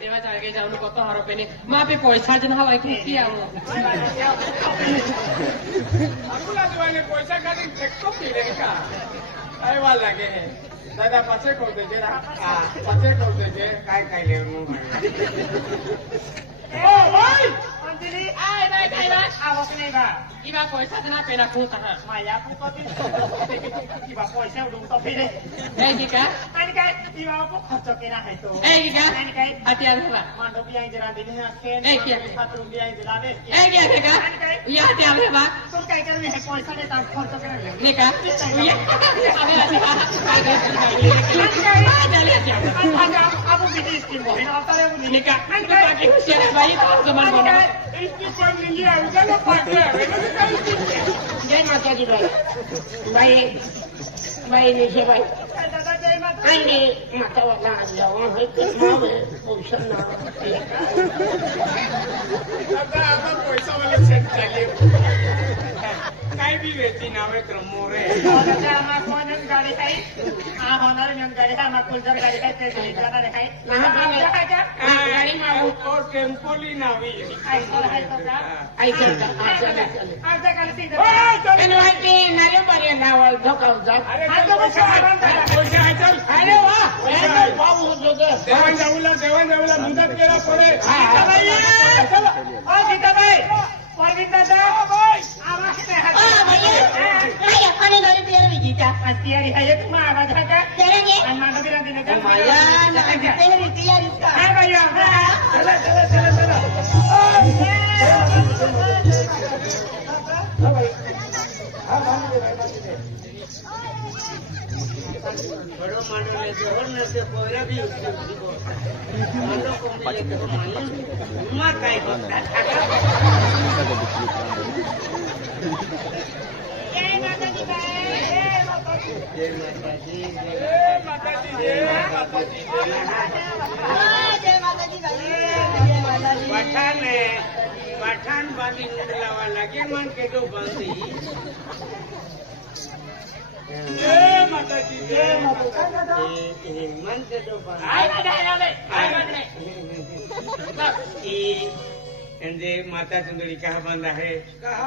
देवा जागे जाऊन कत हरपेने मापे पैसा जन हवाई खुशी आऊ अकुला दुआने पैसा खाली फेक्को पीले का काय वाल लागे दादा पाचे को देजे ना पाचे को देजे काय काय ले ओ भाई अंजलि आय बाय काय बा आवक नाही बा इबा पैसा जना पेना खुत हा माया पुकती की बा पैसा उडून तो फिरे ए की का आणि काय की बा को खर्च केना है तो ए की का आणि काय हथियार हवा मांडो भी आई जरा दिन है के ए की बाथरूम भी आई जरा दे ए की का ये हथियार हवा तुम काय करने है पैसा ने तार खर्च करने ने का ये अबे आगे चले जा अब भी स्कीम है ना तारे मुझे ने का बाकी खुशी है भाई तो जमान बनो इसकी कोई नहीं है चलो पाटे जय माता दी भाई भाई नीचे भाई दादा जय माता आणि माता वाला जाऊन है कि मावे पोषण ना दादा आता पैसा वाले सेट चाहिए काय भी वेची नावे क्रमोरे दादा आम्हा कोण गाडी आहे आ होणार नेम गाडी आहे आम्हा कुलजर गाडी आहे ते जाणार आहे ना गाडी मारू और टेम्पोली नावी ऐका अर्धा काल सीधा आणि वाटी नाले मारे नावाल धोकाव जा अरे पैसा आहे चल अरे वाह बाबू होतो देवान जाऊला मदत केला पडे चला ओ सीताबाई परवीन दादा बाई आवाज काय आपण गाडी तयार होई का तयारी आहे तुम्हा आवाज आहे का करेंगे आणि मांडो बिरा दिले का माया ना तयारी का हाय भैया चला चला चला चला बड़ो मांडो ले जोर न से पोरा भी उसकी मांडो को मिले तो मालूम मा काय होता जय माता दी जय माता दी जय माता दी जय माता दी जय माता दी जय माता दी जय माता दी पठान बांधी लावा लगे मन के दो बांधी जय माता दी जय माता दी मन के दो आय म्हणजे माता चुंदड़ी कहा बांधा है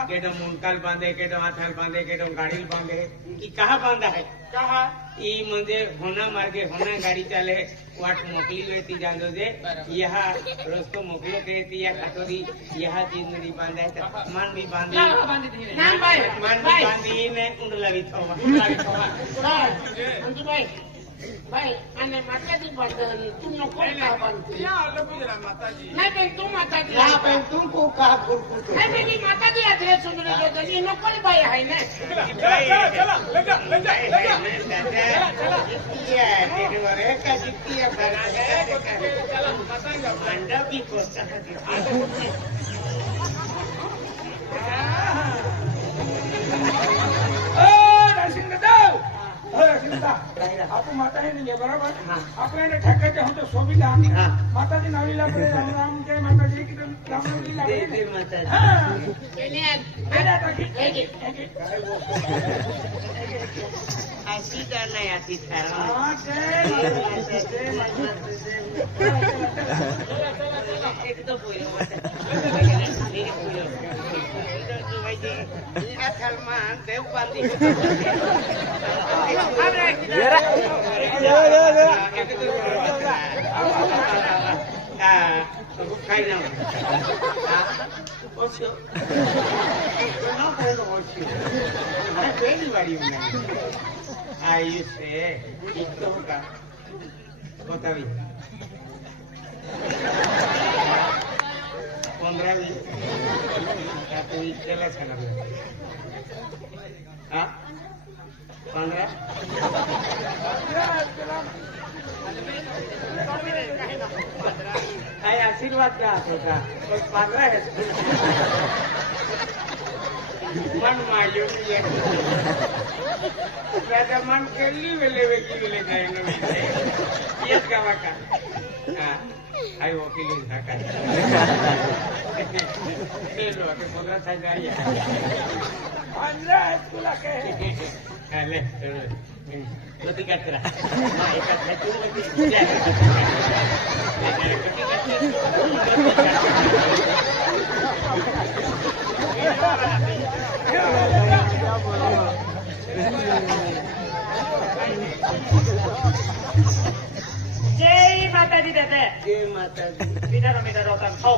केडो मुंडकाल बांधे केडो हाथाल बांधे केडो गाड़ी बांधे ई कहा बांधा है कहा ई म्हणजे होना मार्गे होना गाड़ी चाले वाट मोकली वेती जांदो जे यहाँ रस्तो मोकलो के ती या खातोरी यहाँ जिंदड़ी बांधा है मान भी बांधी नाम भाई मान भी बांधी ने उंडला भी थवा अंजू भाई आणि माता दी बदल तुम नको का बनते या आलो गुजरा माता जी नाही पण तू माता दी यहाँ पे तुमको कहा गुरकुत नाही पण मी माता दी आदरे सुंदर जो तनी नको रे बाई आहे ना चला चला ले जा ये तेरे वाले का जितती है चला माता अंडा भी कोसा आपण माता आहे नाही बरोबर आपल्याला ठाकायचे होतं शोभिला माताजी नावीला पडे राम राम जय माताजी की राम राम जय माता ऐसी का नहीं आती एक तो सलमान देव पाती खाई ना पहली बारी आई से का बतावी 15 तो चला चला हाँ 15 काय आशीर्वाद का होता 15 है मन मायो त्याचा मन केली वेले वेगळी जाय येत गावा का हा आई वकील टाका चलो के 15 साल जाइए 15 है तुला के ले गति काट करा एका जय माताजी देते जय माताजी मिटर होता हो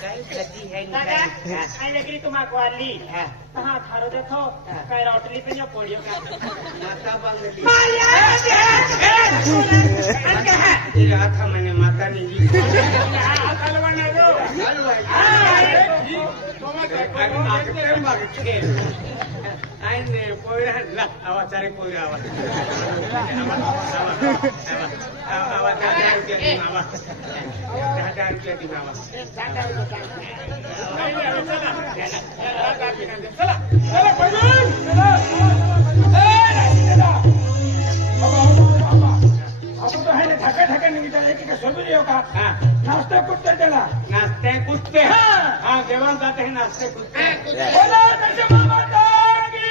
काय कधी है दादा आई लेकरी तुम्हाको आली कहाँ थारो देखो काय रोटली पे जो पोड़ियो का माता बांगली तेरे हाथ मैंने माता नहीं जी हलवाना दो आईने पोळ्या आवाज सारे पोळ्या आवाज आवाज 10,000 रुपया दिन आवाज 10,000 रुपया दिन आवाज चला चला पहिले चला आपण तो आहे ठाका ठाका निघाला एक का सोडून येऊ का हाँ नाश्ता कुठे त्याला नाचते कूदते हाँ जेवण जाते हैं नाचते कूदते बोला त्याच्या माता की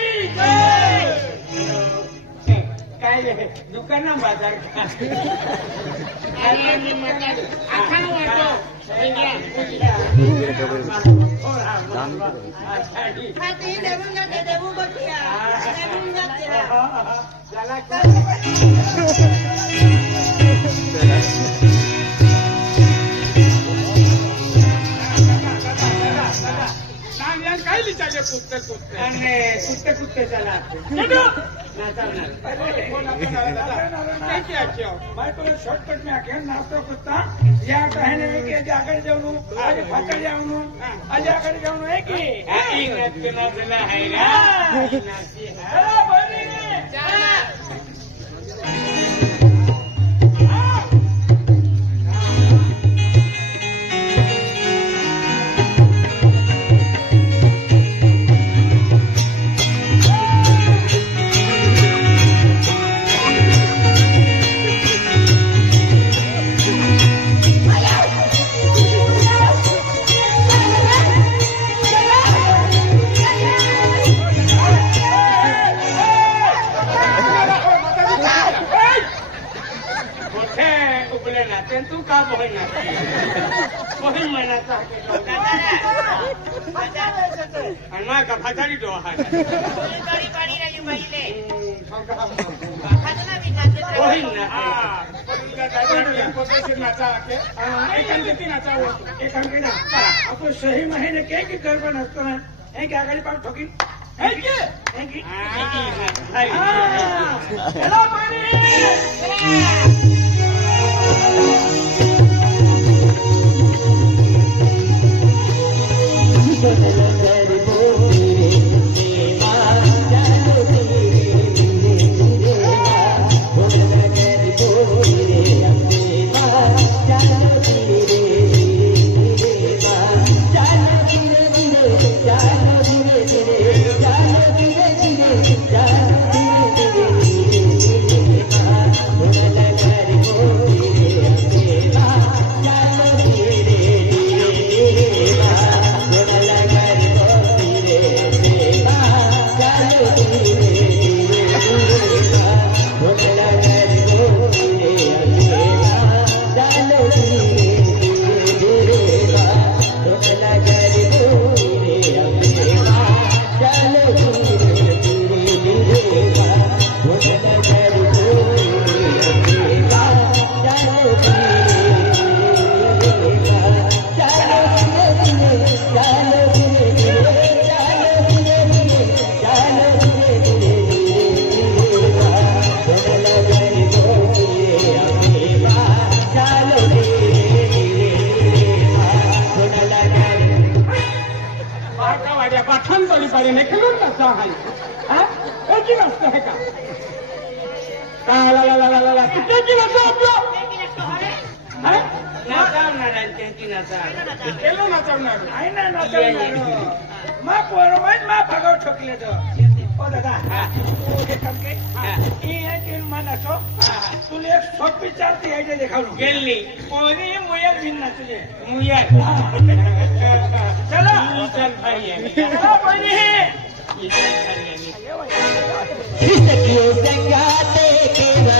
जय काय रे दुकान बाजार का काय लिचाले कुत्ते कुत्ते कुत्ते चला नाचवणार मैं तो शॉर्टकट में आके नाश्ता कुत्ता या कहने में कि आगे जाऊँ आज भाकर जाऊँ आज आगे जाऊँ है कि नाचला है ना नाची तू का बहीण बहीण महिन्याचा आणि मग का फजारी डो हा बहीण ना आपण सही महीने के की गरबा नसतो ना हे की आगाडी पाऊस ठोकीन है की चला पाणी संगाते के